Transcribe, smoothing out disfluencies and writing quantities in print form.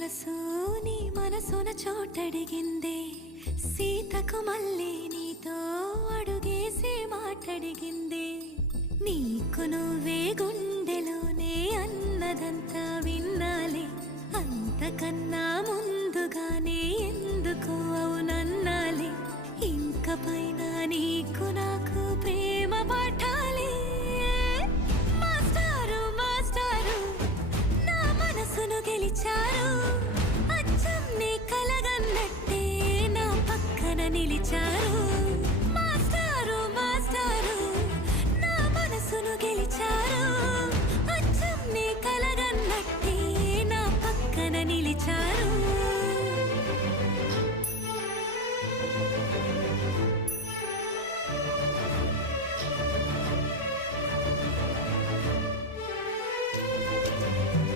మనసు నీ మనసున చోటడిగిందే, సీతకు మళ్ళీ నీతో అడుగేసి మాటడిగిందే. నీకు నువ్వే గుండెలోనే అన్నదంతా విన్నాలే, అంతకన్నా ముందుగానే ఎందుకు అవునన్నాలే. ఇంక పైన నీకు నాకు ప్రేమ పాఠ